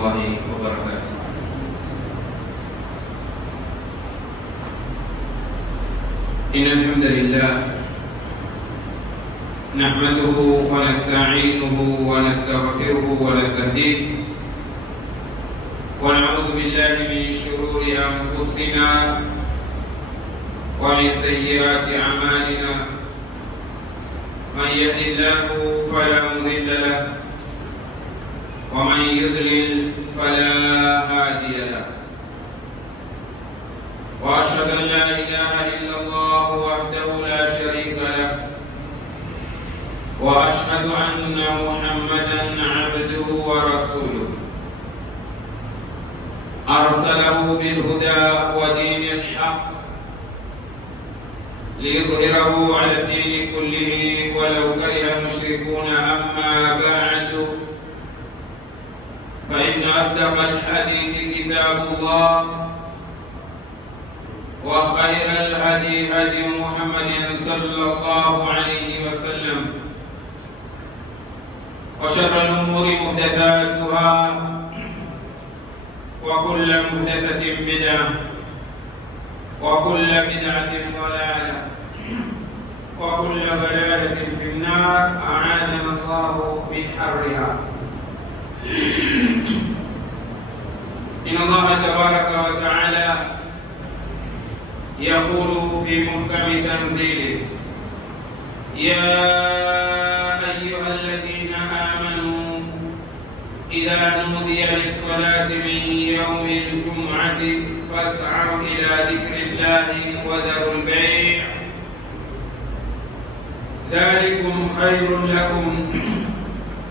الله وبركاته. إن الحمد لله نحمده ونستعينه ونستغفره ونستهديه ونعوذ بالله من شرور أنفسنا ومن سيئات أعمالنا. من يهد الله فلا مضل له ومن يضلل فلا هادي له. وأشهد أن لا إله إلا الله وحده لا شريك له وأشهد أن محمدا عبده ورسوله أرسله بالهدى ودين الحق ليظهره على الدين كله ولو كره المشركون. أما بعد، فإن أصدق الحديث كتاب الله وخير الهدي هدي محمد صلى الله عليه وسلم وشر الأمور محدثاتها وكل محدثة بدعة وكل بدعة ضلالة وكل ضلالة في النار. أعاذنا الله من حرها. إن الله تبارك وتعالى يقول في محكم تنزيله: يا أيها الذين آمنوا إذا نودي للصلاة من يوم الجمعة فاسعوا إلى ذكر الله وذروا البيع ذلكم خير لكم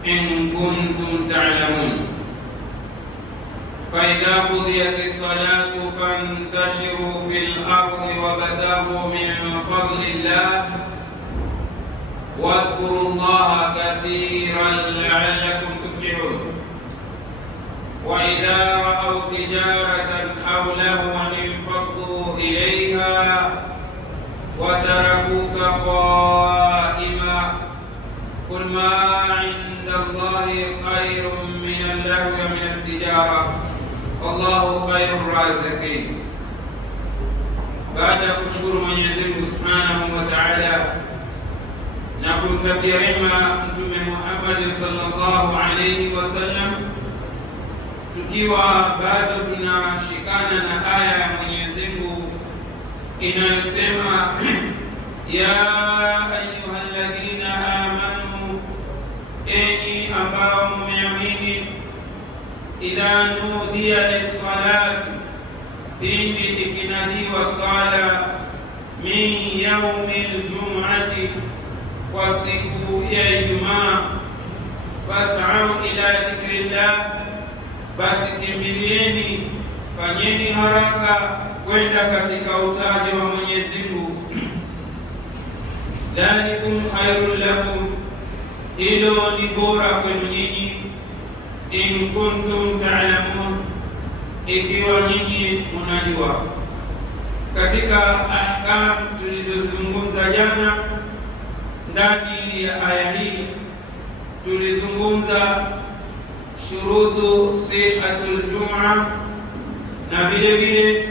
إن كنتم تعلمون. فإذا قضيت الصلاة فانتشروا في الأرض وابتغوا من فضل الله واذكروا الله كثيرا لعلكم تفلحون. وإذا رأوا تجارة أو لهوا انفضوا إليها وتركوك قائما. قل ما عند الله خير من اللهو ومن التجارة والله خير الرازقين. Baada ya kushukuru Mwenyezi Mungu Subhanahu wa Ta'ala na kumtakia rehema Mtume Muhammad sallallahu alayhi wasallam, tukiwa bado tunashikana na aya ya Mwenyezi Mungu inayosema ya ayyuhalladhina amanu, enyi ambao mmeamini, idha nudiya lis-salati, pindi ikinadiwa sala, min yaumil jum'ati, kwa siku ya Ijumaa, fas'au ila dhikrillah, basi kimbilieni, fanyeni haraka kwenda katika utaji wa Mwenyezi Mungu. Dhalikum khairul lakum, hilo ni bora kwenu nyinyi, in kuntum ta'lamun, ikiwa nyinyi mnajua. Katika ahkam tulizozungumza jana ndani ya aya hii, tulizungumza shurutu sihatul jum'a, na vile vile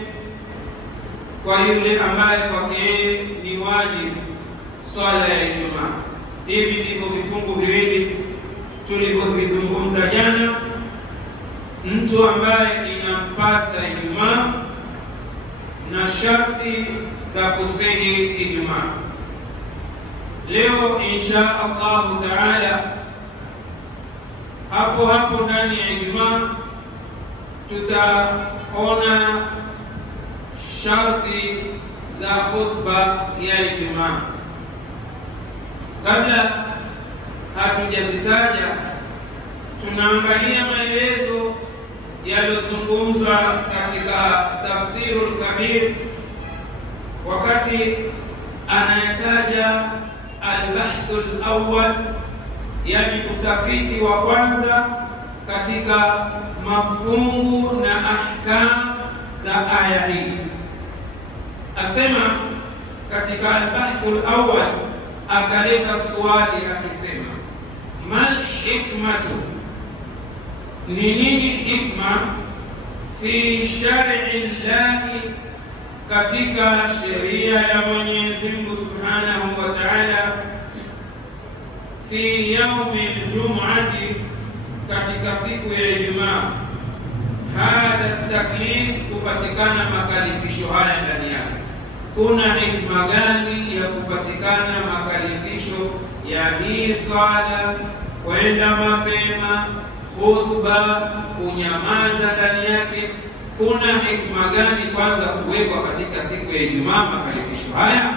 kwa yule ambaye kwake ni wajibu swala ya Ijumaa. Hivi ndivyo vifungu viwili tulivyozungumza jana. Mtu ambaye inampasa Ijumaa na sharti za kusihi Ijumaa. Leo insha Allah Taala hapo ndani ya Ijumaa tutaona sharti za khutba ya Ijumaa. Kabla hatujazitaja, tunaangalia maelezo yaliyozungumzwa katika Tafsirul Kabir, wakati anayetaja al-bahthul awwal, yani utafiti wa kwanza katika mafungu na ahkam za aya hii. Asema katika al-bahthul awwal akaleta swali akisema, mal hikmatu ni nini hikma fi shar'i llahi, katika sheria ya Mwenyezi Mungu Subhanahu wa Ta'ala, fi yaumi aljum'ati, katika siku ya Ijumaa. Hadha taklif, kupatikana makalifisho haya ndani yake. Kuna hikma gani ya kupatikana makalifisho ya hii swala, kwenda mapema, khutba, kunyamaza ndani yake? Kuna hikma gani kwanza kuwekwa katika siku ya Ijumaa makalifisho haya?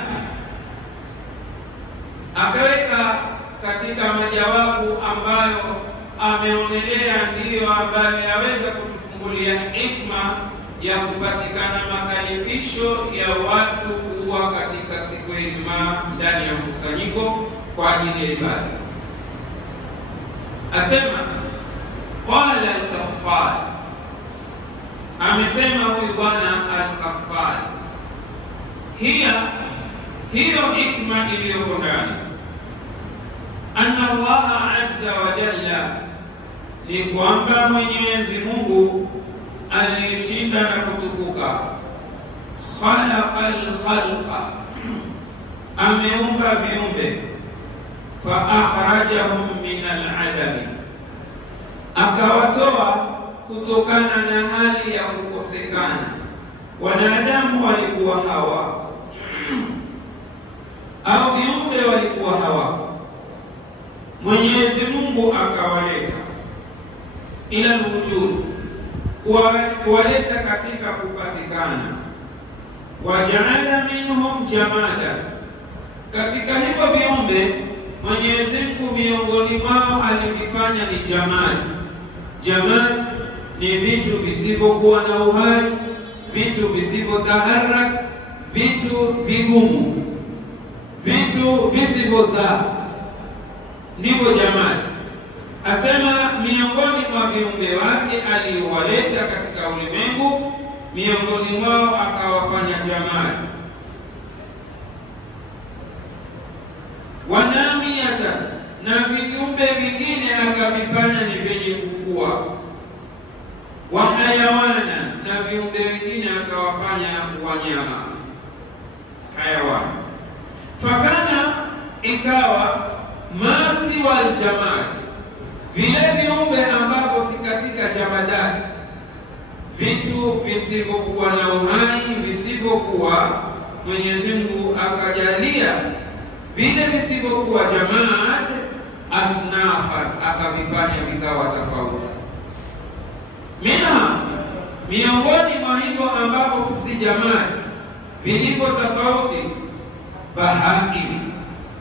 Akaweka katika majawabu ambayo ameonelea ndiyo ambayo yaweza kutufungulia hikma ya kupatikana makalifisho ya watu kuwa katika siku ya Ijumaa ndani ya mkusanyiko kwa ajili ya ibada. Asema qala al-Kaffal, amesema huyu bwana al-Kaffal, hiyo hikma iliyoko ndani, anna Allah azza wa jalla, ni kwamba Mwenyezi Mungu aliyeshinda na kutukuka, khalaqal khalqa, ameumba viumbe, fa akhrajahum min al-adami, akawatoa kutokana na hali ya kukosekana. Wanadamu walikuwa hawa au viumbe walikuwa hawa, Mwenyezi Mungu akawaleta ila wujud, kuwaleta katika kupatikana. Wajaala minhum jamada, katika hivyo viumbe Mwenyezi Mungu miongoni mwao alivifanya ni jamadi. Jamadi ni vitu visivyokuwa na uhai, vitu visivyotaharak, vitu vigumu, vitu visivyozaa, ndivyo jamadi. Asema miongoni mwa viumbe wake aliowaleta katika ulimwengu, miongoni mwao akawafanya jamadi. Wanamiyata, na viumbe vingine akavifanya ni vyenye kukua. Wahayawana, na viumbe vingine akawafanya wanyama, hayawani. Fakana, ikawa masi wal jamadi, vile viumbe ambapo si katika jamadati, vitu visivyokuwa na uhai, visivyokuwa, Mwenyezi Mungu akajalia vile visivyokuwa jamad, asnafan, akavifanya vikawa tofauti. Mina, miongoni mwa hivyo ambapo si jamad, vilivyo tofauti, bahai,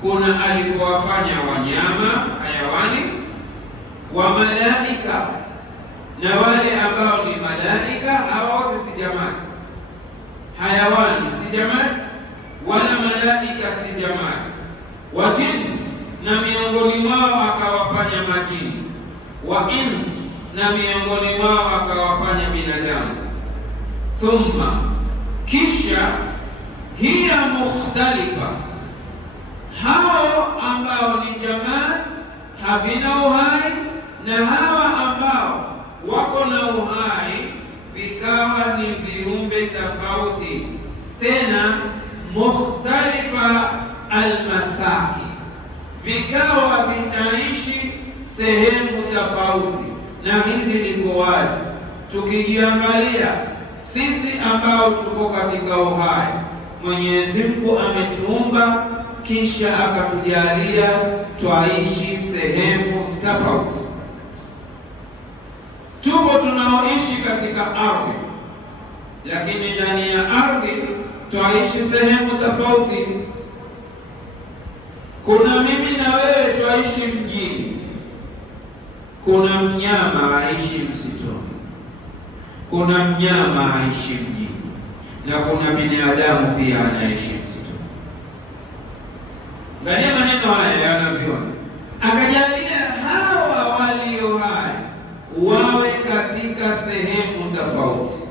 kuna alipowafanya wanyama, hayawani, wa malaika, na wale ambao ni malaika, hao wote si jamadi. Hayawani si jamadi, wala malaika si jamadi. Wajini, na miongoni mwao akawafanya majini. Wa ins, na miongoni mwao akawafanya binadamu. Thumma, kisha, hiya mukhtalifa, hao ambao ni jamadi havina uhai, na hawa ambao wako na uhai vikawa ni viumbe tofauti, tena mukhtalifa almasaki, vikawa vinaishi sehemu tofauti. Na hili liko wazi tukijiangalia sisi ambao tuko katika uhai. Mwenyezi Mungu ametuumba kisha akatujalia twaishi sehemu tofauti. Tupo tunaoishi katika ardhi, lakini ndani ya ardhi twaishi sehemu tofauti. Kuna mimi na wewe twaishi mjini, kuna mnyama aishi msituni, kuna mnyama aishi mjini, na kuna binadamu pia anaishi msituni. Angalia maneno haya yanavyoona. Akajalia hawa walio hai wawe katika sehemu tofauti.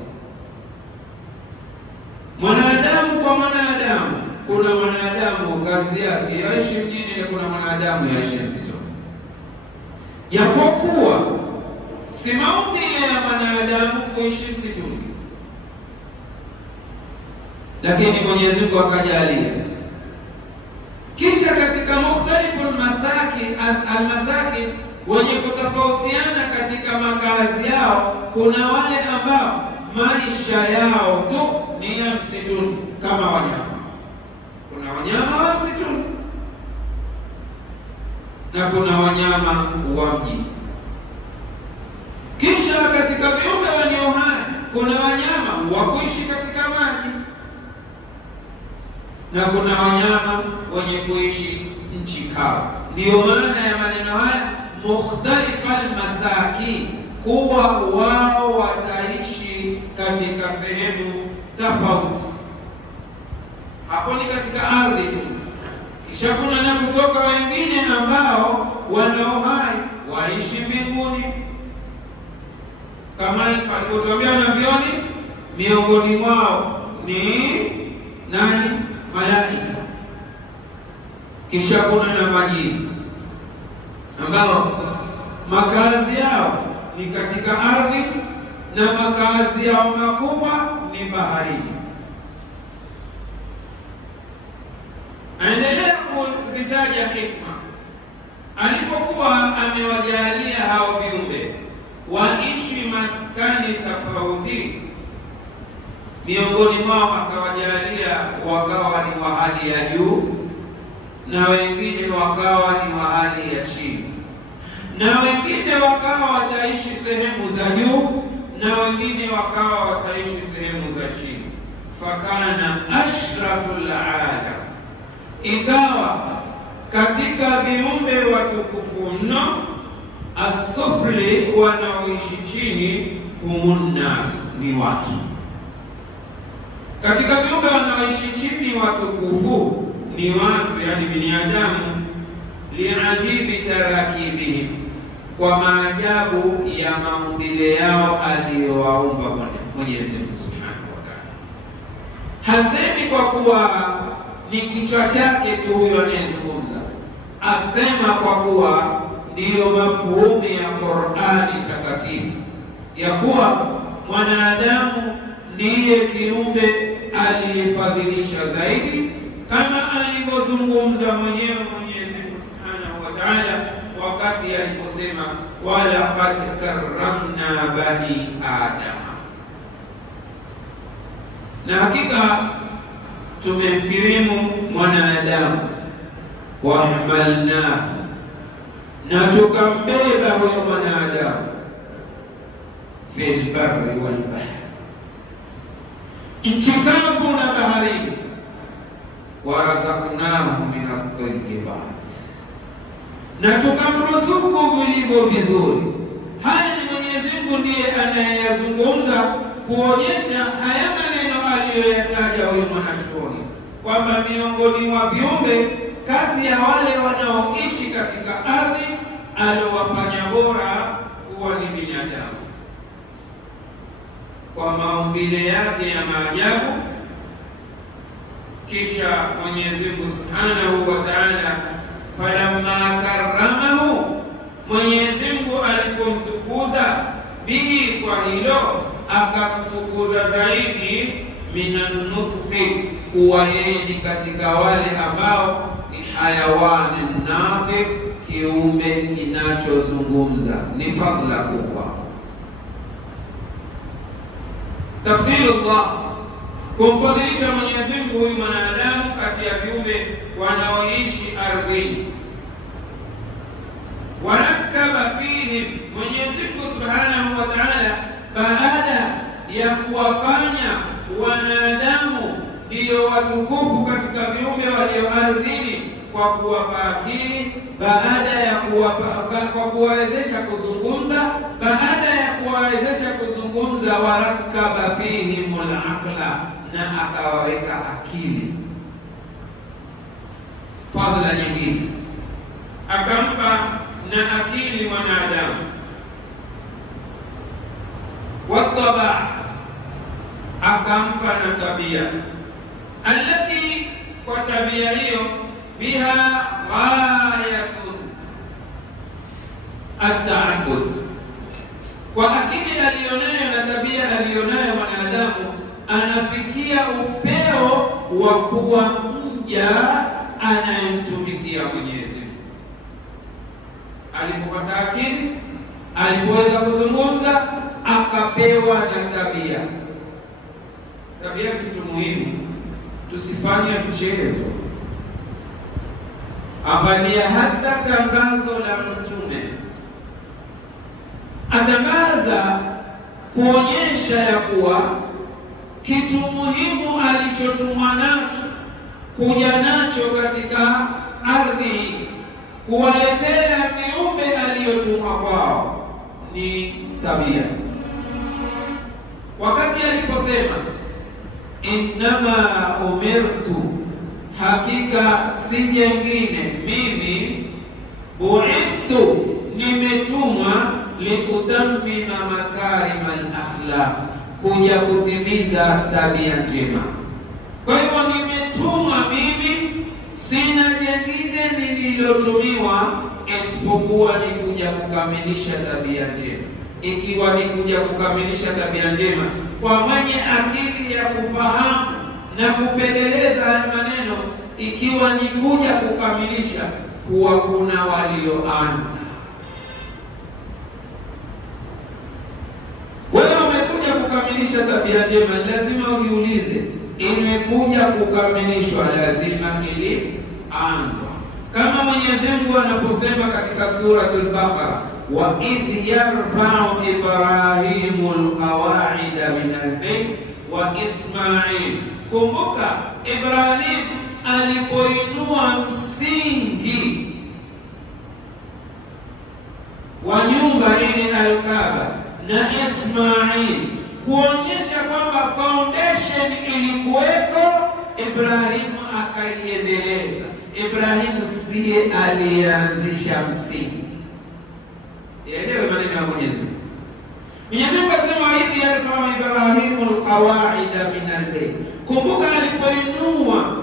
Mwanadamu kwa mwanadamu, kuna mwanadamu kazi yake yaishi mjini, na kuna mwanadamu yaishi msituni. Japokuwa si maumbile ya mwanadamu kuishi msituni, lakini Mwenyezi Mungu akajalia. Kisha katika mukhtalifu almasaki wenye kutofautiana katika makazi yao, kuna wale ambao maisha yao tu ni ya msituni kama wanyama. Kuna wanyama wa msituni na kuna wanyama wa mjini. Kisha katika viumbe wenye uhai kuna wanyama wa kuishi katika maji na kuna wanyama wenye kuishi nchi kavu. Ndiyo maana ya maneno haya mukhtalifal masaki, kuwa wao wataishi katika sehemu tofauti. Hapo ni katika ardhi tu. Kisha kuna na kutoka wengine ambao wana uhai waishi mbinguni, kama alipotuambia wanavyoni, miongoni mwao ni nani? Malaika. Kisha kuna na majini ambao makazi yao ni katika ardhi na makazi yao makubwa ni baharini. Aendelea kuzitaja hikma alipokuwa amewajalia hao viumbe waishi maskani tofauti. Miongoni mwao akawajalia wakawa ni wa hali ya juu na wengine wakawa ni wa hali ya chini, na wengine wakawa wataishi sehemu za juu na wengine wakawa wataishi sehemu za chini. Fakana ashraful alam, ikawa katika viumbe watukufu mno, asufli, wanaoishi chini, humunnas, ni watu. Katika viumbe wanaoishi chini watukufu ni watu, yani binadamu, liajibi tarakibihim, kwa maajabu ya maumbile yao aliyowaumba Mwenyezi Mungu Subhanahu wa Ta'ala. Hasemi kwa kuwa ni kichwa chake tu huyo anayezungumza, asema kwa kuwa ndiyo mafhumu ya Qur'ani takatifu ya kuwa mwanadamu ndiye kiumbe aliyefadhilisha zaidi, kama alivyozungumza mwenyewe Mwenyezi Mungu Subhanahu wa Ta'ala wakati aliposema walaqad karramna bani adama, na hakika tumemkirimu mwanadamu, wahamalna, na tukambeba huyo mwanadamu, fil barri wal bahri, nchi kavu na baharini, warazaqnahu min at-tayyibat, na tukamruzuku vilivyo vizuri. Haya ni Mwenyezi Mungu ndiye anayeyazungumza kuonyesha haya maneno aliyoyataja huyu mwanachuoni, kwamba miongoni mwa viumbe kati ya wale wanaoishi katika ardhi aliowafanya bora kuwa ni binadamu kwa maumbile yake ya maajabu. Kisha Mwenyezi Mungu Subhanahu wa Ta'ala, falamma karamahu, Mwenyezi Mungu alipomtukuza, bihi, kwa hilo akamtukuza zaidi, minan nutqi, kuwa yeye ni katika wale ambao ni hayawani natiq, kiumbe kinachozungumza. Ni fadhila kubwa. Tafdhilullah, kumfadhilisha Mwenyezi Mungu huyu mwanadamu kati ya viumbe wanaoishi ardhini. Warakaba fihim, Mwenyezi Mungu Subhanahu wa Ta'ala, baada ya kuwafanya wanadamu ndio watukufu katika viumbe walio ardhini kwa kuwapa akili, baada ya kwa kuwawezesha kuzungumza, baada ya kuwawezesha kuzungumza, warakaba fihimul aqla, na akawaweka akili. Fadhila nyingine akampa na akili mwanadamu. Wataba, akampa na tabia, alati, kwa tabia hiyo, biha ghayatun at-ta'abbud, Kwa akili alionayo na tabia alionayo mwanadamu, anafikia upeo wa kuwa mja anayemtumikia Mwenyezi Mungu. Alipopata akili, alipoweza kuzungumza, akapewa na tabia. Tabia kitu muhimu, tusifanye mchezo. Angalia hata tangazo la Mtume, atangaza kuonyesha ya kuwa kitu muhimu alichotumwa nacho, kuja nacho katika ardhi, kuwaletea viumbe aliyotumwa kwao, ni tabia. Wakati aliposema innama umirtu, hakika si jengine, mimi bu'ithtu, nimetumwa liutammima makarima al-akhlaq, kuja kutimiza tabia njema. Kwa hivyo nimetumwa mimi, sina jengine nililotumiwa isipokuwa ni kuja kukamilisha tabia njema. Ikiwa ni kuja kukamilisha tabia njema, kwa mwenye akili ya kufahamu na kupendeleza haya maneno, ikiwa ni kuja kukamilisha, kuwa kuna walioanza. Wewe umekuja kukamilisha tabia njema, lazima ujiulize, imekuja kukamilishwa, lazima ilianza. Kama Mwenyezi Mungu anaposema katika suratul Baqara, wa idh yarfa'u Ibrahimul qawa'ida min al-bayt wa Ismail. Kumbuka Ibrahim alipoinua msingi wa nyumba ile al-Kaaba, na Ismail, kuonyesha kwamba foundation ilikuweko, Ibrahim akaiendeleza. Ibrahim siye alianzisha msingi. Elewe maneno ya Mwenyezi Mungu. Mwenyezi Mungu asema idh yarfa'u Ibrahimul qawa'ida min al-bayt. Kumbuka alipoinua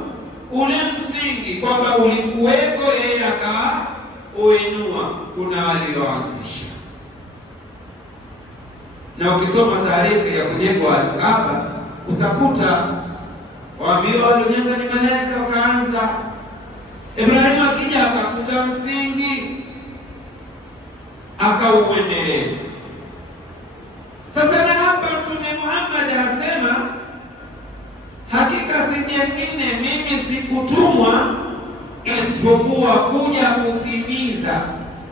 ule msingi kwamba ulikuweko, yeye akauinua, kuna walioanzisha. Na ukisoma tarehe ya kujengwa Al-Kaaba, utakuta waambiwa waliojenga ni malaika, wakaanza. Ibrahim akija akakuta msingi, akauendeleza. Sasa na hapa Mtume Muhammad anasema, hakika si jengine, mimi sikutumwa isipokuwa kuja kutimiza.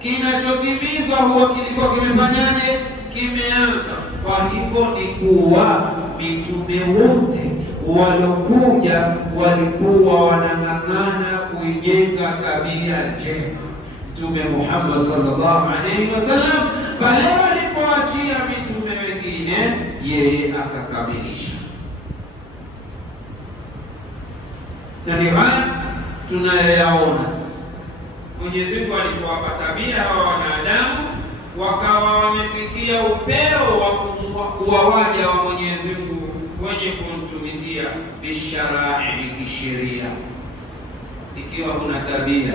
Kinachotimizwa huwa kilikuwa kimefanyaje? Kimeanza. Kwa hivyo ni kuwa mitume wote walokuja walikuwa wanang'ang'ana kuijenga tabia njema. Mtume Muhammad sallallahu alaihi wasallam pale alipoachia mitume wengine, yeye akakamilisha. Na ni haya tunayoyaona sasa. Mwenyezi Mungu alipowapa tabia hawa wanadamu, wakawa wamefikia upeo wa kuwawaja wa Mwenyezi Mungu wenye kumtumikia bishara'i, kisheria. Ikiwa huna tabia,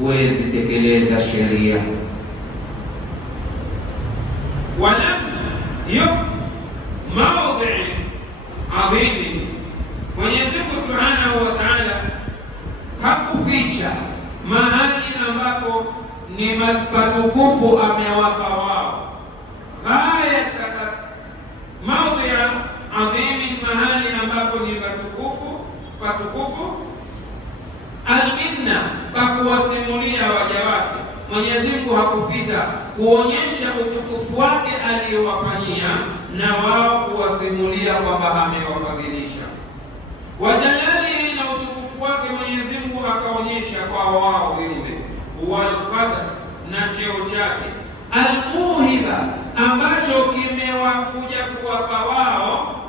huwezi tekeleza sheria. Walam mawdhi adhim, Mwenyezi Mungu Subhanahu wa Ta'ala hakuficha mahali ambapo ni patukufu amewapa wao. Haya maudhi adhimi, mahali ambapo ni patukufu alminna, pakuwasimulia waja wake. Mwenyezi Mungu hakuficha kuonyesha utukufu wake aliyowafanyia, na wao kuwasimulia kwamba amewafadhilisha. Wajalali, na utukufu wake Mwenyezi Mungu akaonyesha kwa wao viumbe. Walqadar, na cheo chake. Almuhiba, ambacho kimewakuja kuwapa wao.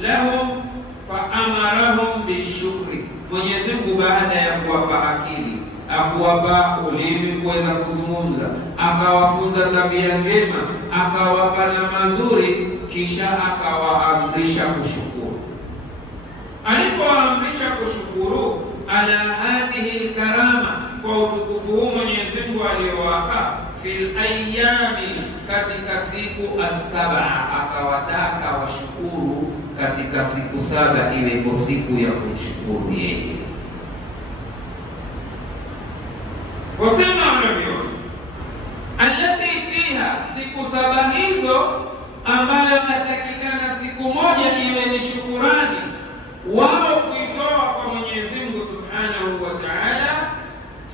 Lahum fa amarahum bishukri, Mwenyezi Mungu baada ya kuwapa akili, akuwapa ulimi kuweza kuzungumza, akawafunza tabia njema, akawapa na mazuri, kisha akawaamrisha kushukuru. Alipoamrisha kushukuru, ala hadhihi alkarama, kwa utukufu huu Mwenyezi Mungu aliyowapa, fil ayami, katika siku as-sab'a, akawataka washukuru katika siku 7 iwepo siku ya kumshukuru yeye. Wasema wanavyoona alladhi fiha, siku 7 hizo ambayo natakikana siku moja iwe ni shukurani wao kuitoa kwa Mwenyezi Mungu Subhanahu wa Ta'ala.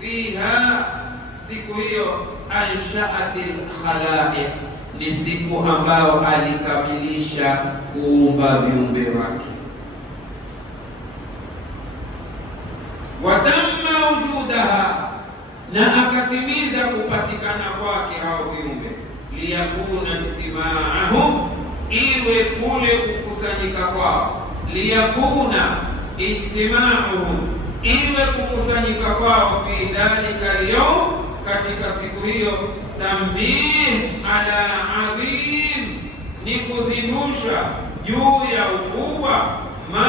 Fiha, siku hiyo ansha'atil khalaiq, ni siku ambayo alikamilisha kuumba viumbe wake. Watamma wujudaha, na akatimiza kupatikana kwake hao viumbe. Liyakuna ijtimaahum, iwe kule kukusanyika kwao. Liyakuna ijtimaahum, iwe kukusanyika kwao. Fi dhalika al-yawm, katika siku hiyo. Tambih ala adhim, ni kuzindusha juu ya ukubwa. Ma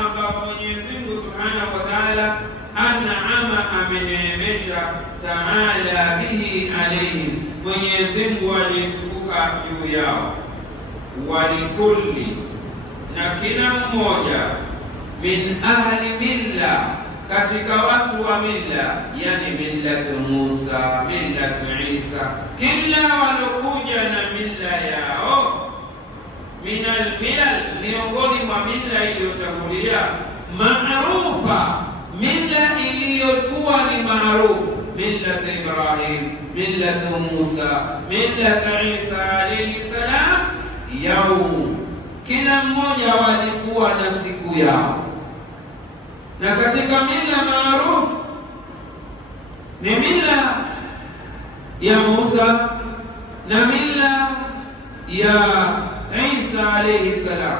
ambao Mwenyezi Mungu Subhanahu wa Ta'ala an'ama, ameneemesha. Ta'ala bihi alayhim, Mwenyezi Mungu alitukuka juu yao. Walikulli, na kila mmoja. Min ahli milla, katika watu wa milla, yani millatu Musa, millatu Isa, kila walokuja na milla yao. Minal milal, miongoni mwa milla iliyotangulia. Maarufa, milla iliyokuwa ni maarufu. Millatu Ibrahim, millatu Musa, millatu Isa alayhi salam. Yaum, kila mmoja walikuwa na siku yao. Na katika mila maarufu ni mila ya Musa na mila ya Isa alayhi salam.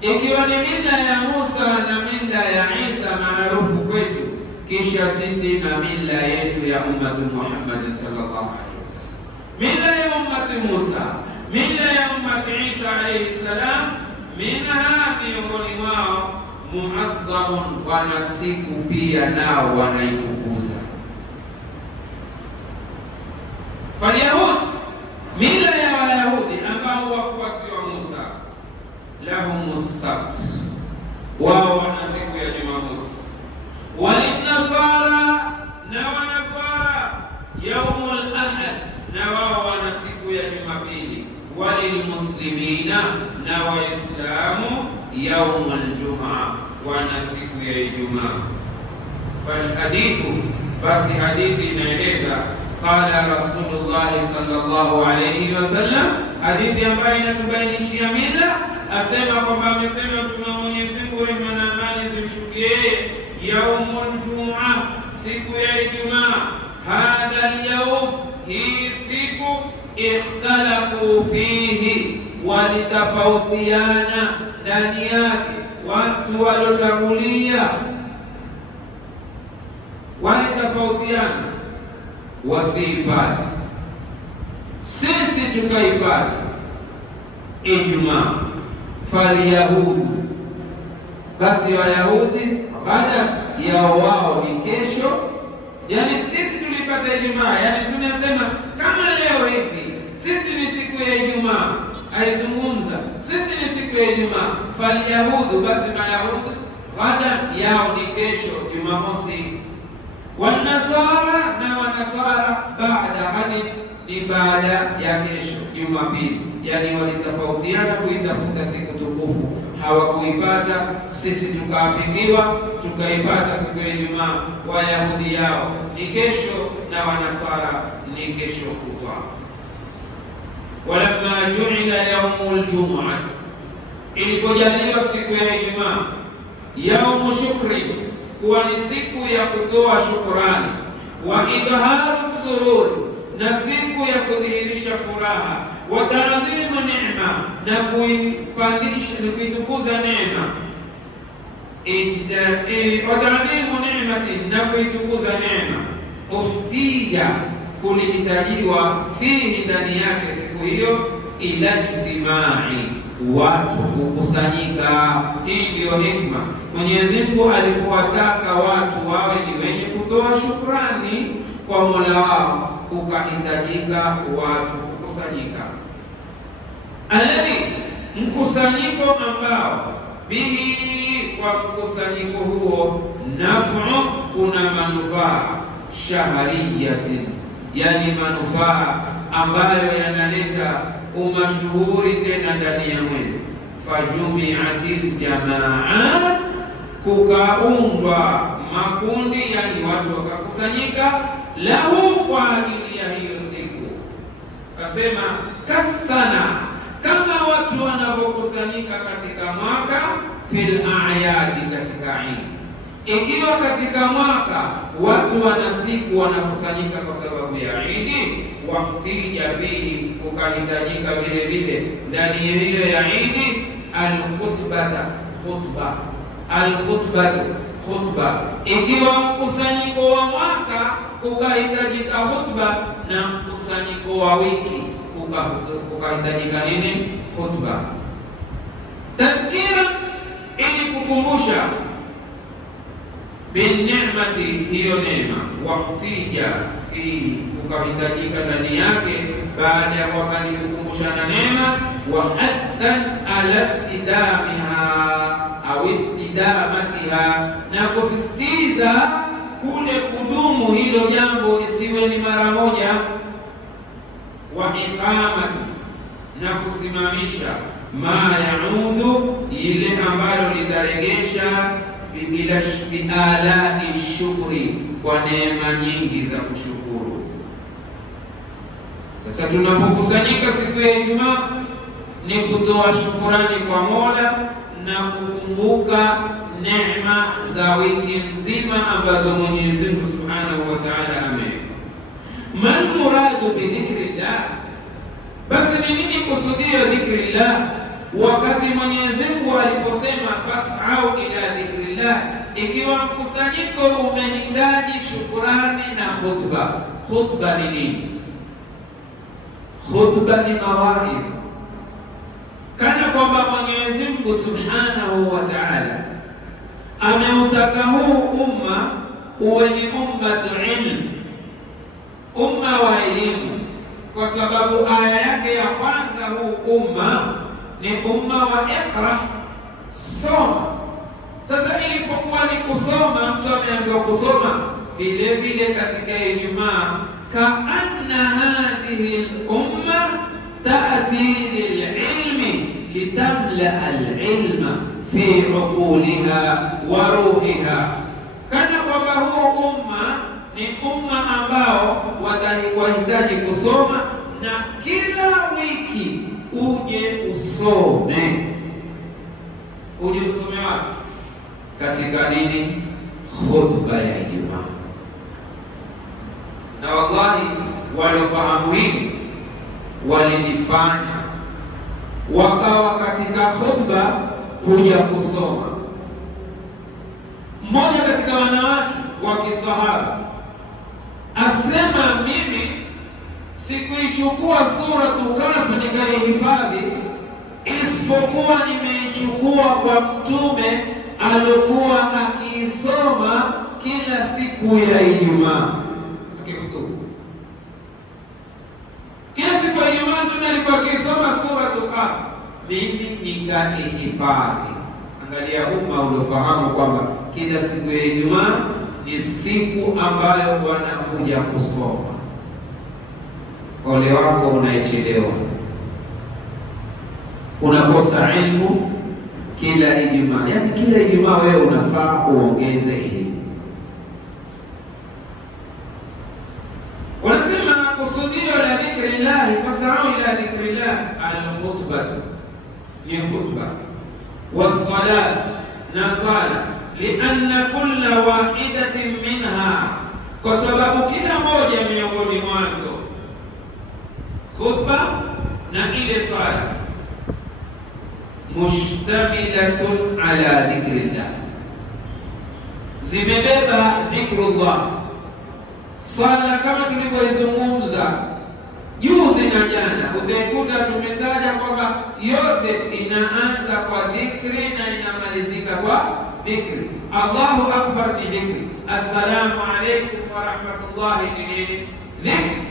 Ikiwa ni mila ya Musa na mila ya Isa maarufu kwetu, kisha sisi na mila yetu ya ummatu Muhammad sallallahu alaihi wasallam. Mila ya ummatu Musa, mila ya ummatu Isa alayhi salam, minha, miongoni mwao muadhamun, wana siku pia nao wanaitukuza. Falyahud, mila ya Wayahudi ambao wafuasi wa Musa, lahumus sabt, wao wana siku ya Jumamosi. Walinasara, na wanasara yaumul ahad, na wao wana siku ya Jumapili. Walilmuslimina, na Waislamu yaumul jumaa, wana siku ya Ijumaa. Falhadithu, basi hadithi inaeleza, qala Rasulullah sallallahu alayhi wasallam, hadithi ambayo inatubainishia mila, asema kwamba amesema Mtume wa Mwenyezi Mungu, rehema na amani zimshukie, yaumul jumaa, siku ya Ijumaa. Hadha al-yawm, hii siku, ikhtalafu fihi, walitafautiana ndani yake watu walotangulia, walitafautiana wasiipate. Sisi tukaipata Ijumaa. Falyahudi, basi Wayahudi baada ya wao ni kesho. Yani sisi tulipata Ijumaa, yani tunasema kama leo hivi sisi ni siku ya Ijumaa, aizungumza sisi ni siku ya Ijumaa. Falyahudu, basi Mayahudi baada yao ni kesho Jumamosi. Wanasara, na wanasara baada, hadi ni baada ya kesho Jumapili. Yani walitofautiana kuitafuta siku tukufu, hawakuipata. Sisi tukaafikiwa tukaipata siku ya Ijumaa. Wayahudi yao ni kesho na wanasara ni kesho kutwa. Walamma ju'ila yaumul jumu'ah, ilipojaliwa siku ya Ijumaa, yaumu shukri, kuwa ni siku ya kutoa shukrani. Wa idharu surur, na siku ya kudhihirisha furaha. Wa ta'dhimu neema, na kuipandisha na kuitukuza neema. Wa ta'dhimu neemati, na kuitukuza neema. Uhtija, kulihitajiwa fihi, ndani yake siku hiyo, ila ijtimai, watu kukusanyika. Hii ndio hikma. Mwenyezi Mungu alipowataka watu wawe ni wenye kutoa shukrani kwa Mola wao, kukahitajika watu kukusanyika. kukusanyika, alladhi, mkusanyiko ambao bihi, kwa mkusanyiko huo, naf'u, kuna manufaa, shahariyatin, yani manufaa ambayo yanaleta umashuhuri tena ndani ya mwezi. Fajumi'atil jamaat, kukaundwa makundi, yani watu wakakusanyika, lahu, kwa ajili ya hiyo siku. Kasema kasana, kama watu wanavyokusanyika katika mwaka, fil a'yadi, katika Eid. Ikiwa katika mwaka watu wana siku wanakusanyika kwa sababu ya Eid, wahtija fihi, kukahitajika vile vile ndani hiyo ya Eid, al-khutbata, khutba, al-khutbatu, khutba. Ikiwa mkusanyiko wa mwaka kukahitajika khutba, na mkusanyiko wa wiki kukahitajika nini? Khutba. Tadhkira, ili kukumbusha, bin ni'mati, hiyo neema, wahtija fihi, kukahitajika ndani yake, baada ya kwamba ni kukumbushana neema, wa hathan ala istidamiha au istidamatiha, na kusisitiza kule kudumu hilo jambo, isiwe ni mara moja, wa iqamati, na kusimamisha, ma yaudu, ile ambalo litaregesha, bialai shukri, kwa neema nyingi za kushukuru. Sasa tunapokusanyika siku ya Ijumaa ni kutoa shukurani kwa Mola na kukumbuka neema za wiki nzima ambazo Mwenyezi Mungu Subhanahu wa Ta'ala ameweka. Man muradu bi dhikrillah, basi ni nini kusudia dhikrillah? Wakati Mwenyezi Mungu aliposema fas'au ila dhikrillah, ikiwa mkusanyiko umehitaji shukurani na khutba. Khutba ni nini? Khutba ni mawaidha, kana kwamba Mwenyezi Mungu Subhanahu wa Ta'ala ameutaka huu umma uwe ni ummatu ilm, umma wa elimu, kwa sababu aya yake ya kwanza huu umma ni umma wa iqra, soma. Sasa ilipokuwa ni kusoma, mtu ameambiwa kusoma, vile vile katika Ijumaa, kaanna hadhihi al-umma ta'ti lil-ilmi litamla al-ilma fi uquliha wa ruhiha, kana kwamba huu umma ni umma ambao wahitaji kusoma, na kila wiki uje usome. Uje usome wapi? Katika nini? Khutba ya Ijumaa. Na wallahi waliofahamu hili walilifanya, wakawa katika khutba kuja kusoma. Mmoja katika wanawake wa kisahaba asema, mimi sikuichukua Suratul Kahf nikaihifadhi, isipokuwa nimeichukua kwa Mtume alikuwa akiisoma kila siku ya Ijumaa. Kila siku ya Ijumaa Mtume alikuwa akisoma Suratul Kahf, mimi nikaihifadhi. Angalia umma uliofahamu kwamba kila siku ya Ijumaa ni siku ambayo wanakuja kusoma. Ole wako unaichelewa, unakosa ilmu kila Ijumaa. Yaani kila Ijumaa wewe unafaa uongeze elimu. Wanasema kusudio la dhikrillah, fasau ila dhikrillah, al-khutbatu, ni khutba, was-salat, na sala, lianna kulla wahidatin minha, kwa sababu kila moja miongoni mwazo, khutba na ile sala, mushtamilatun ala dhikrillah, zimebeba dhikrullah. Sala kama tulivyoizungumza juzi na jana, utaikuta tumetaja kwamba yote inaanza kwa dhikri na inamalizika kwa dhikri. Allahu akbar ni dhikri, assalamu alaykum wa rahmatullahi ni nini? Dhikri.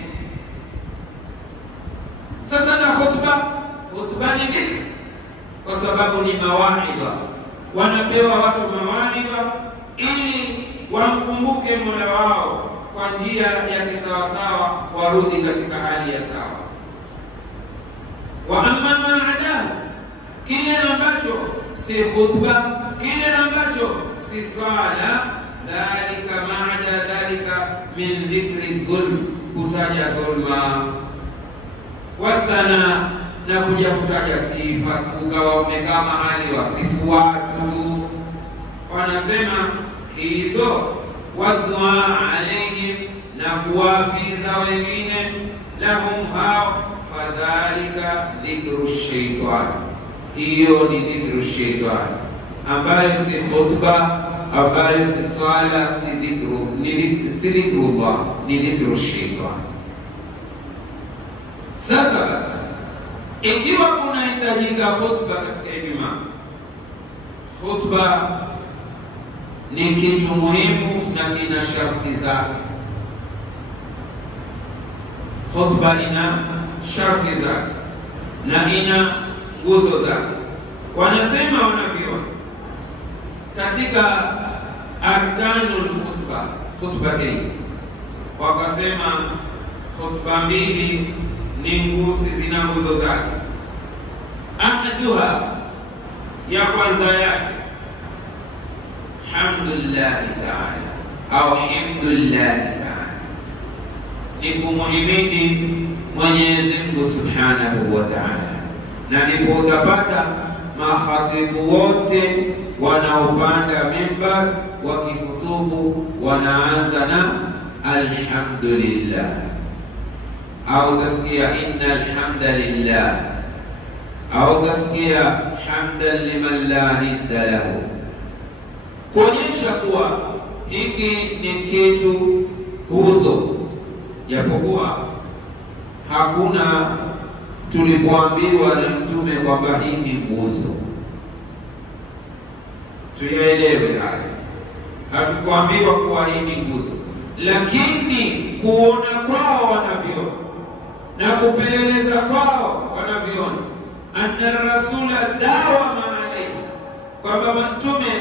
Sasa na khutba ni dhikr, kwa sababu ni mawaidha. Wanapewa watu mawaidha ili wamkumbuke Mola wao kwa njia ya kisawasawa, warudi katika hali ya sawa. Wa amma ma'adahu, kile ambacho si khutba, kile ambacho si sala, dhalika ma'ada dhalika min dhikri dhulm, kutaja dhulma, wathana, na kuja kutaja sifa, ukawa umekaa mahali wasifu watu. Wanasema hizo wadua alaihim, na kuwapiza wengine, lahum hao, fadhalika dhikru shaitan, hiyo ni dhikru shaitan, ambayo si khutba, ambayo si swala, si dhikrullah, ni dhikru shaitan. Sasa basi, ikiwa kunahitajika khutba katika Ijumaa, khutba ni kitu muhimu na kina sharti zake. Khutba ina sharti zake na ina nguzo zake. Wanasema wanavyoni katika arkanul khutba, khutbatain, wakasema khutba mbili zina nguzo zake. Ahaduha, ya kwanza yake, hamdulillahi ta'ala au hamdulillahi ta'ala, ni kumuhimidi Mwenyezi Mungu subhanahu wa ta'ala. Na ndipo utapata makhatibu wote wanaopanda mimbar wakihutubu wanaanza na alhamdulillah, au tasikia innal hamdalillah, au tasikia hamdan liman la nidda lahu, kuonyesha kuwa hiki ni kitu nguzo, japokuwa hakuna tulipoambiwa na Mtume kwamba hii ni nguzo. Tuyaelewe haya, hatukuambiwa kuwa hii ni nguzo, lakini kuona kwao wanaviona na kupeleleza kwao wanaviona, anna rasula dawama alayhi, kwamba Mtume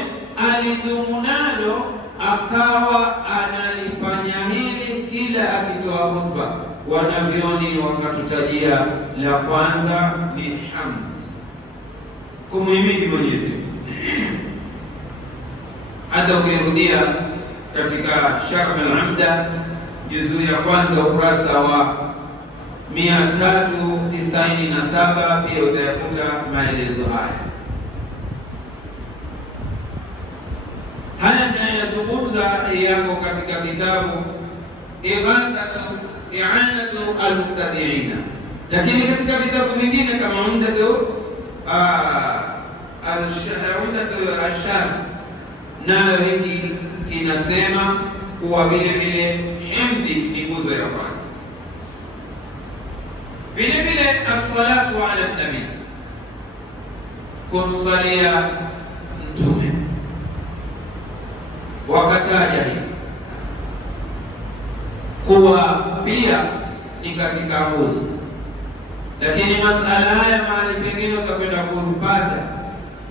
alidumu nalo, akawa analifanya hili kila akitoa khutba. Wanavyoni wakatutajia la kwanza ni hamd, kumuhimidi Mwenyezi Mungu. Hata ukirudia katika Sharh al-Umda juzuu ya kwanza ukurasa wa 397 pia utayakuta maelezo haya. Haya tunayozungumza yako katika kitabu I'anatu al-Mubtadi'ina, lakini katika vitabu vingine kama Umdatu al-Sharh, nayo hiki kinasema kuwa vile vile himdi ni nguzo ya kwanza. Vile vile as-salatu ala nabi, kumsalia Mtume, wakataja hii kuwa pia ni katika nguzo. Lakini masala haya mahali pengine utakwenda kupata,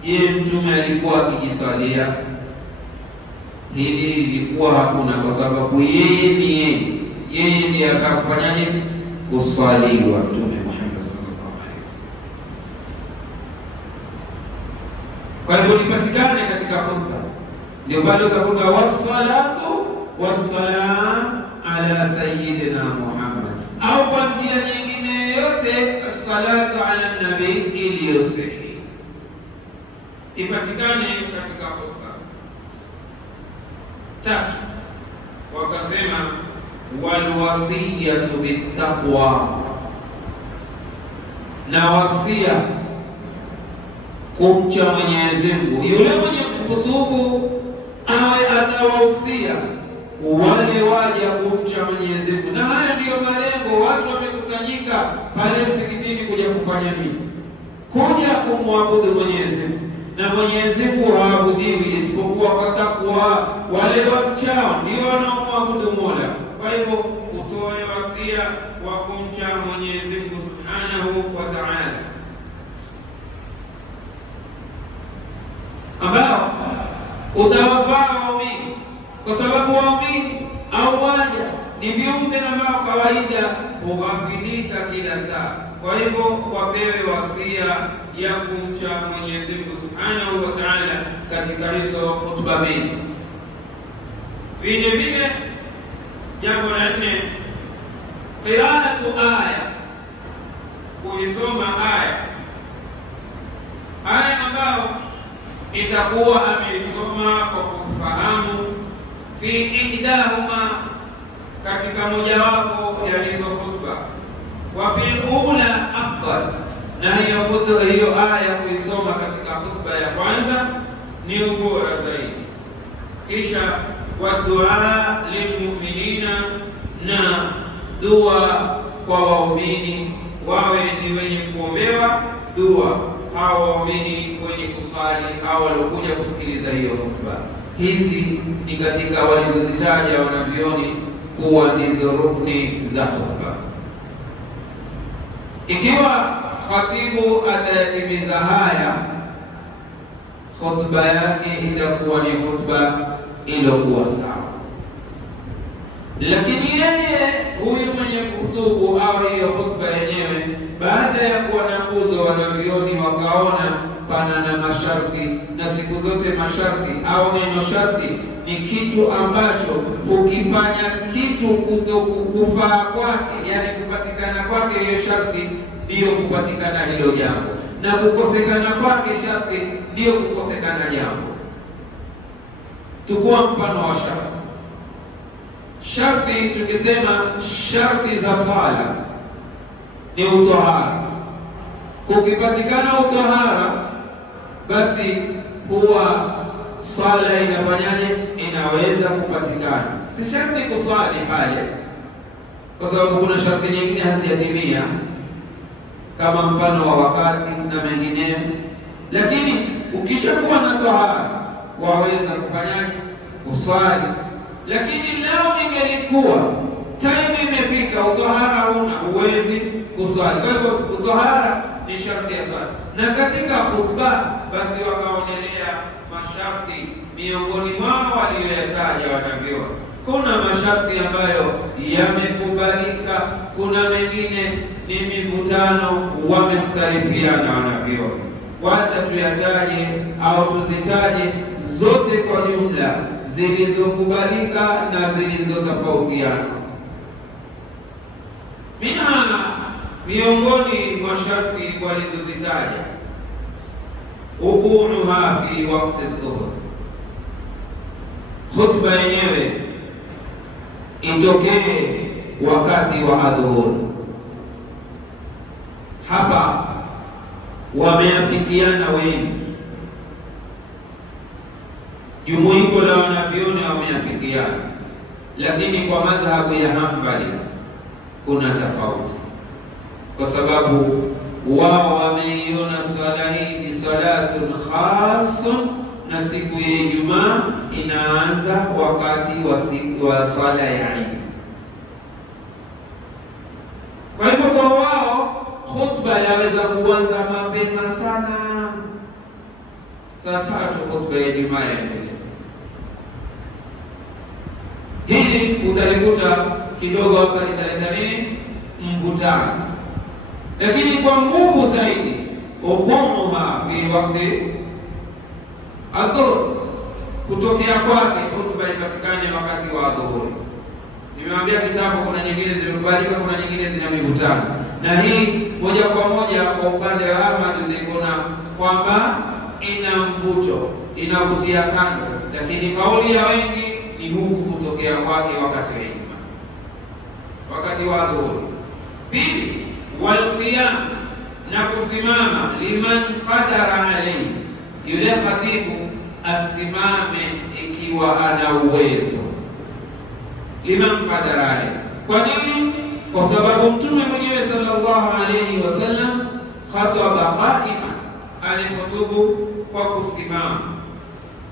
je, Mtume alikuwa akijiswalia? Hili lilikuwa hakuna, kwa sababu yeye ndiye akafanyaje kuswaliwa Mtume Muhammad sallallahu alaihi wasallam. Kwa hivyo lipatikane katika khutba, ndio pale utakuta wassalatu wassalam ala sayyidina Muhammad, au kwa njia nyingine yote as-salatu ala nabi iliyosihi ipatikane katika khutba. Tatu, wakasema walwasiyatu bittaqwa, na wasia kumcha Mwenyezi Mungu. Yule mwenye kuhutubu awe atawahusia wale waja kumcha Mwenyezi Mungu. Na haya ndiyo malengo, watu wamekusanyika pale msikitini kuja kufanya nini? Kuja kumwabudu Mwenyezi Mungu. Na Mwenyezi Mungu haabudiwi isipokuwa kwa takwa, wale wamchao ndio wanaomwabudu Mola. Kwa hivyo utoe wasia wa kumcha Mwenyezi Mungu subhanahu ambao utawafaa waumini, kwa sababu waumini au waja ni viumbe ambao kawaida hughafilika kila saa. Kwa hivyo wapewe wasia ya kumcha Mwenyezi Mungu Subhanahu wa Ta'ala katika hizo hutuba mbili. Vile vile jambo la 4, qiraatu aya, kuisoma aya ambayo itakuwa ameisoma kwa kufahamu fi ihdahuma, katika mojawapo ya hizo khutba, wa fi ula afdal, na hiyo aya kuisoma katika khutba ya kwanza ni ubora zaidi. Kisha wadua lilmu'minina, na dua kwa waumini, wawe ni wenye kuombewa dua hao waumini wenye kusali au waliokuja kusikiliza hiyo khutba. Hizi ni katika walizozitaja wanavyoni kuwa ndizo rukni za khutba. Ikiwa khatibu atayatimiza haya, khutba yake itakuwa ni khutba iliyokuwa sawa. Lakini yeye huyu mwenye kuhutubu au hiyo khutba yenyewe, baada ya kuwa na nguzo, wanavyoni wakaona pana na masharti, na siku zote masharti au neno sharti ni kitu ambacho ukifanya kitu kutokufaa kwake, yani kupatikana kwake hiyo sharti ndiyo kupatikana hilo jambo, na kukosekana kwake sharti ndiyo kukosekana jambo. Tukua mfano wa sharti. Sharti, tukisema sharti za sala ni utohara. Ukipatikana utohara, basi huwa sala inafanyaje? Inaweza kupatikana. Si sharti kuswali pale, kwa sababu kuna sharti nyingine hazijatimia, kama mfano wa wakati na mengineyo. Lakini ukishakuwa na tohara, waweza kufanyaje? Kuswali. Lakini leo ingelikuwa time imefika, utohara huna, uwezi kuswali. Kwa hivyo utohara ni sharti ya swala. Na katika khutba basi wakaonelea masharti, miongoni mwao walioyataja wanavyoni. Kuna masharti ambayo yamekubalika, kuna mengine ni mivutano, wamekhtalifiana wanavyoni. Wata tuyataje au tuzitaje zote kwa jumla, zilizokubalika na zilizotofautiana. Miongoni mwa sharti walizozitaja, uqunuha fi waqti dhuhur, khutba yenyewe itokee wakati wa adhuhur. Hapa wameafikiana wengi, jumuiko la wanavyoni wameafikiana, lakini kwa madhhabu ya Hanbali kuna tofauti, kwa sababu wao wameiona swala hii ni salatun khasun, na siku ya Ijumaa inaanza wakati wa siku wa swala ya Eid. Kwa hivyo kwa wao khutba yaweza kuanza mapema sana, saa 3 khutba ya Ijumaa yaendelea. Hili utalikuta kidogo hapa litaleta nini? Mvutano. Lakini kwa nguvu zaidi, uqunuha fi waqti adhuhur, kutokea kwake khutba ipatikane wakati wa adhuhuri. Nimewambia kitabu kuna nyingine zimekubalika, kuna nyingine zina mivutano, na hii moja kwa moja kwa upande wa Ahmad niliona kwamba ina mvuto, inavutia kando, lakini kauli ya wengi ni huku kutokea kwake wakati wa Ijumaa, wakati wa adhuhuri. Pili, walqiyam, na kusimama, liman qadara alayhi, yule khatibu asimame ikiwa ana uwezo, liman qadara alayhi. Kwa nini? Kwa sababu Mtume mwenyewe sallallahu alayhi wasallam khataba qa'iman, alihutubu kwa kusimama.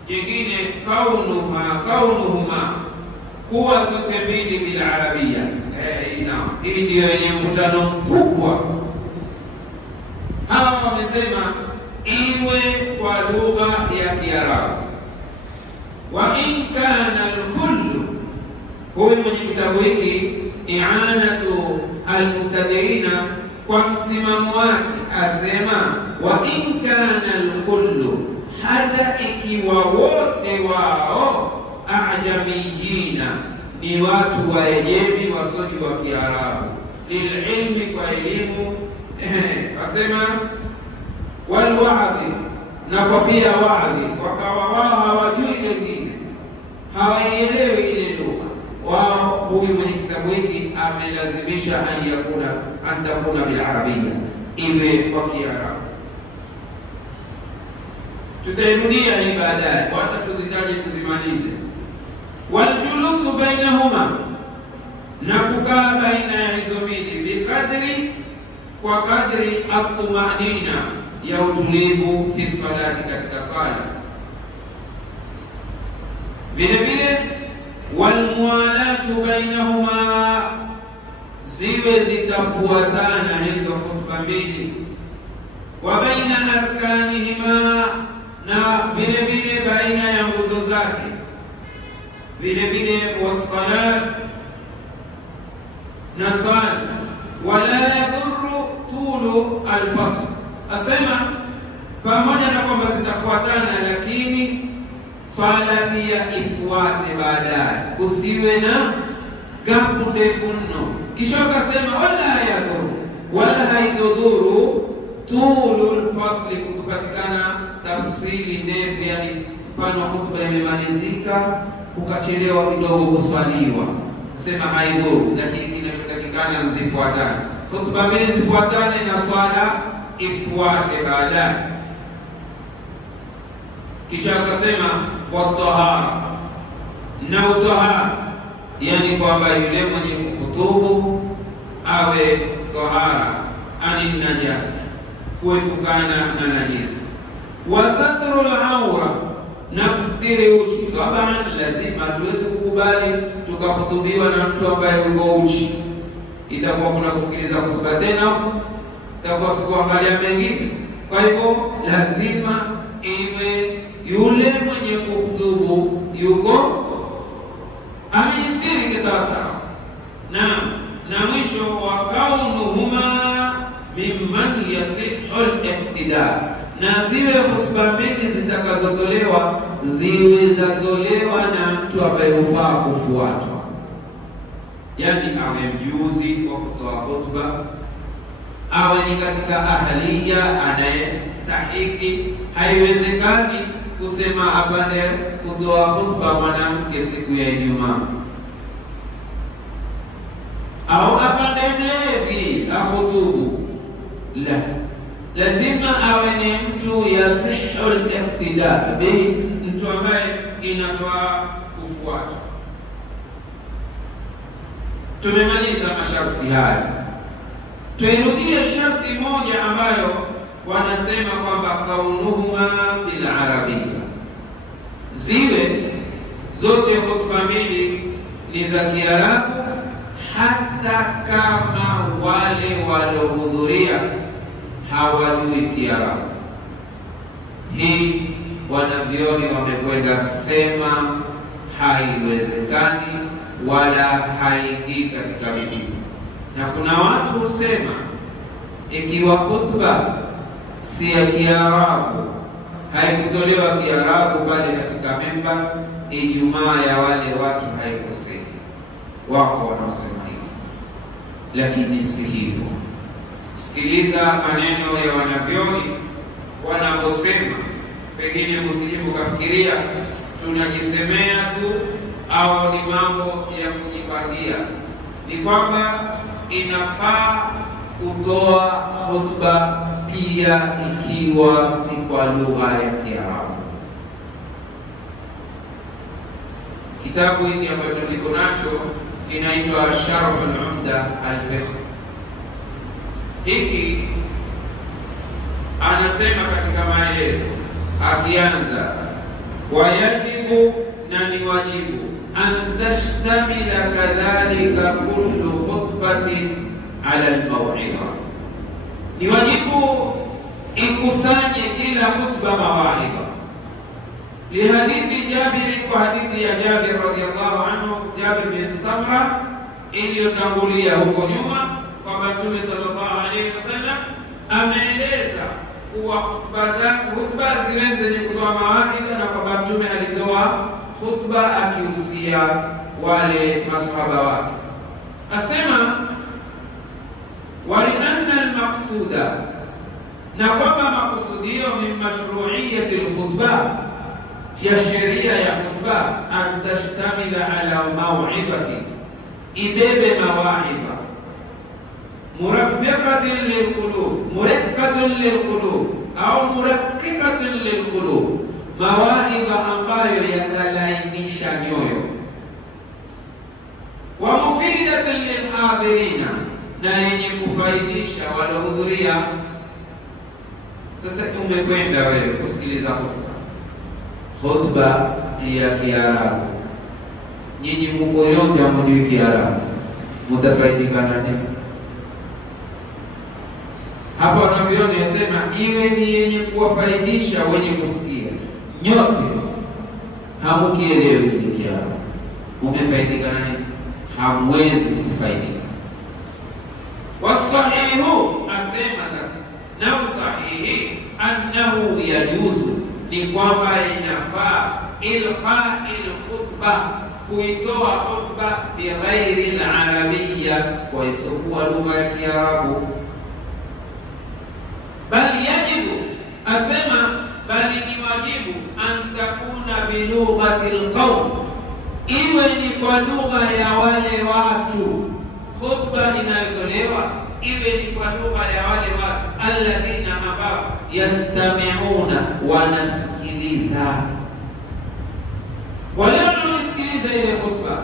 Jingine kaunuhuma, kuwa zote mbili bila Arabia. Hii ndio yenye mkutano mkubwa. Hawa wamesema iwe kwa lugha ya Kiarabu. Wa in kana al-kullu, huyu mwenye kitabu hiki I'anatu al-Muqtadirina kwa msimamo wake asema wa in kana al-kullu, hata ikiwa wote wao ajamiyina ni watu wa Yemeni wasojua Kiarabu, lililmi, kwa elimu, asema walwaadhi, na kwa pia waadhi, wakawa wao hawajui dini, hawaielewi ile lugha wao. Huyu mwenye kitabu hiki amelazimisha an takuna bil arabia, iwe kwa Kiarabu. Tutairudia hii baadaye, hata tuzitaje tuzimalize. Waljulusu bainahuma, na kukaa baina ya hizo mbili, bikadri, kwa kadri atumanina, ya utulivu, fi salati, katika sala. Vile vile walmualatu bainahuma, ziwe zitafuatana hizo khutba mbili, wa baina arkanihima, na vile vile baina ya nguzo zake, vile vile wasalat, na sala. Wala yadhurru tulu alfasl, asema pamoja na kwamba zitafuatana, lakini swala pia ifuate baadaye, usiwe na gapu ndefu mno. Kisha akasema wala yadhuru, wala haitudhuru tulul fasli, kupatikana tafsiri ndefu, yani mfano hutuba imemalizika ukachelewa kidogo kuswaliwa, sema haidhuru, lakini kinachotakikana zifuatane, hutuba mbili zifuatane na swala ifuate baadaye. Kisha akasema watahara, na utahara, yani kwamba yule mwenye kuhutubu awe tahara ani najasa, kuepukana na najisi. Wasatru al-awra, na kustiri uchi. Kama lazima tuweze kukubali tukahutubiwa na mtu ambaye yuko uchi, itakuwa kuna kusikiliza hutuba tena, itakuwa sikuangalia mengine. Kwa hivyo lazima iwe yule mwenye kuhutubu yuko amejistiri kisawasawa. Na mwisho wa kaunuhuma mimman yasihu al-iqtida, na ziwe hutuba mbili zitakazotolewa ziwe zatolewa na mtu ambaye hufaa kufuatwa, yani awe mjuzi kwa kutoa hutuba, awe ni katika ahaliya anayestahiki. Haiwezekani kusema apande kutoa hutuba mwanamke siku ya Ijumaa, au apande mlevi ahutubu. La, lazima awe ni mtu yasihu al-iqtida bi, mtu ambaye inafaa kufuatwa. Tumemaliza masharti haya, tuirudie sharti moja ambayo wanasema kwamba kaunuhuma bil arabia, ziwe zote hutuba mbili ni za Kiarabu, hata kama wale waliohudhuria hawajui Kiarabu. Hii wanavyoni wamekwenda sema haiwezekani wala haingii katika Biblia. Na kuna watu husema ikiwa hutuba si ya Kiarabu, haikutolewa Kiarabu pale katika memba, Ijumaa ya wale watu haikosei. Wako wanaosema hivi, lakini si hivyo. Sikiliza maneno ya wanavyoni wanavyosema, pengine msijibu kafikiria tunajisemea tu au ni mambo ya kujipangia. Ni kwamba inafaa kutoa hutuba pia ikiwa si kwa lugha ya Kiarabu. Kitabu hiki ambacho niko nacho inaitwa Sharh al-Umda al-Fiqh. Hiki anasema katika maelezo akianza, wayajibu, na ni wajibu, an tashtamila kadhalika kullu khutbatin ala al-maw'idha, ni wajibu ikusanye kila khutba mawaidha. Lihadithi Jabir, kwa hadithi ya Jabir radhiyallahu anhu, Jabir bin Samra iliyotangulia huko nyuma, kwamba Mtume sallallahu alaihi wasallam ameeleza kuwa hutuba ziwe zenye kutoa mawaidha, na kwamba Mtume alitoa khutba akihusia wale masahaba wake. Asema walianna almaqsuda, na kwamba makusudio min mashru'iyyati alkhutba, ya sheria ya khutba, an tashtamila ala maw'idhati, ibebe mawaidha, murafiqatin lilqulub, murakkatun lilqulub au murakkikatin lilqulub, mawaidha ambayo yanalainisha nyoyo, wa mufidatin lilhadhirina, na yenye kufaidisha waliohudhuria. Sasa umekwenda wewe kusikiliza khutba ya Kiarabu, nyinyi mko yote hamjui Kiarabu, mtafaidika nini? Hapo wanavyoni yasema iwe ni yenye kuwafaidisha wenye kusikia. Nyote hamukielewi Kiarabu, umefaidika nini? Hamwezi kufaidika. Wasahihu, asema sasa, na usahihi, annahu yajuzu, ni kwamba inafaa ilqa'il khutba, kuitoa khutba bighairi al-arabiyya, kwa isiyokuwa lugha ya Kiarabu. Bali yajibu, asema bali ni wajibu, an takuna bilughati al-qawm, iwe ni kwa lugha ya wale watu. Khutba inayotolewa iwe ni kwa lugha ya wale watu, alladhina, ambao yastami'una, wanasikiliza. Wale wanaosikiliza ile khutba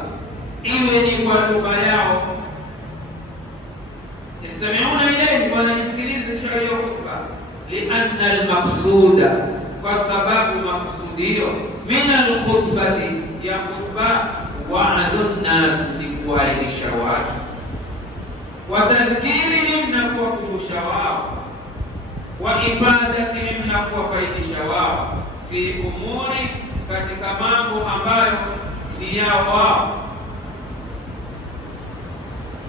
iwe ni kwa lugha yao, yastami'una ilayhi, wanasikiliza hiyo khutba. Lianna almaqsuda, kwa sababu maqsudio min alkhutbati, ya khutba, wa'adun nas, ni kuwaidisha watu, wa tadhkirihim, na kuwakumbusha wao, wa ifadatihim, na kuwafaidisha wao, fi umuri, katika mambo ambayo ni yao wao.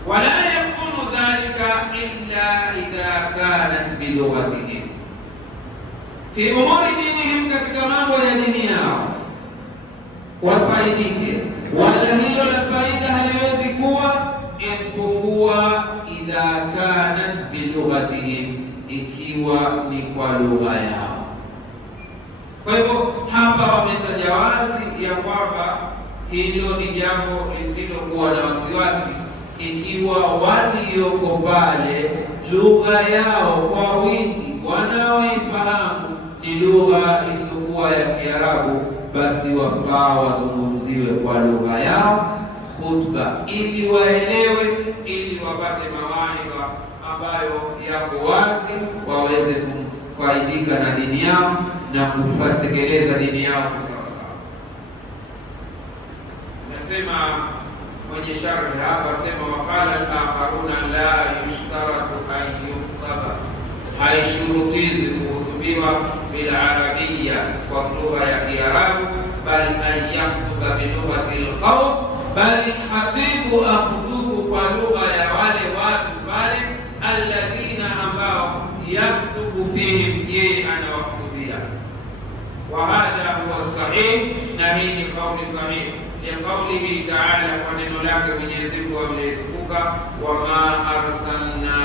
Wala yakunu dhalika illa idha kanat bilughatihim, fi umuri dinihim, katika mambo ya dini yao wafaidike. Wala hilo la faida haliwezi kuwa isipokuwa idha kanat bilughatihim, ikiwa ni kwa lugha yao. Kwa hivyo hapa wametaja wazi ya kwamba hilo ni jambo lisilokuwa na wasiwasi, ikiwa walioko pale lugha yao kwa wingi wanaoifahamu ni lugha isiyokuwa ya Kiarabu, basi wafaa wazungumziwe kwa lugha yao khutba, ili waelewe, ili wapate mawaidha ambayo yako wazi, waweze kufaidika na dini yao na kutekeleza dini yao kwa sawa sawa. Nasema kwenye sharhi hapa, sema waqala al-akharuna la yushtaratu an yuktaba, haishurutizi kuhutubiwa bil arabiyya, kwa lugha ya Kiarabu, bal an yaktuba bi lughati al-qawm, bali khatibu akhtubu kwa lugha ya wale watu pale, alladhina, ambao yaktubu fihim, yeye anawakutubia. Wa hadha huwa sahih, na hii ni kauli sahih, liqaulihi ta'ala, kwa neno lake Mwenyezi Mungu aliyetukuka, wama arsalna,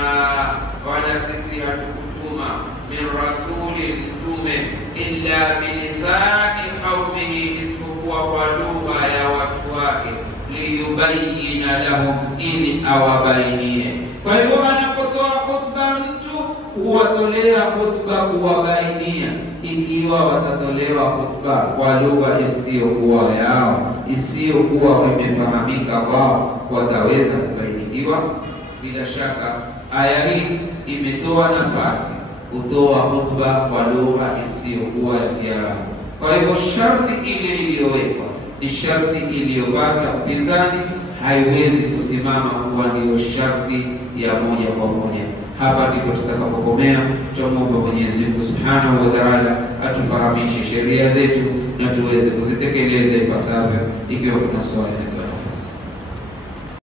wala sisi hatukutuma, min rasulin, mtume, illa bilisani qaumihi, isipokuwa kwa lugha ya watu wake, liyubayyina lahum, ili awabainie. Kwa hivyo anapotoa khutba mtu huwatolea khutba kuwabainia. Ikiwa watatolewa khutba kwa lugha isiyokuwa yao, isiyokuwa imefahamika wao, wataweza kubainikiwa. Bila shaka aya hii imetoa nafasi kutoa khutba kwa lugha isiyokuwa ya Kiarabu. Kwa hivyo sharti ile iliyowekwa ni sharti iliyopata upinzani, haiwezi kusimama kuwa ndiyo sharti ya moja kwa moja. Hapa ndipo tutakapokomea. Tumuombe Mwenyezi Mungu Subhanahu wa Ta'ala atufahamishe sheria zetu na tuweze kuzitekeleza ipasavyo, ikiwa kuna swali.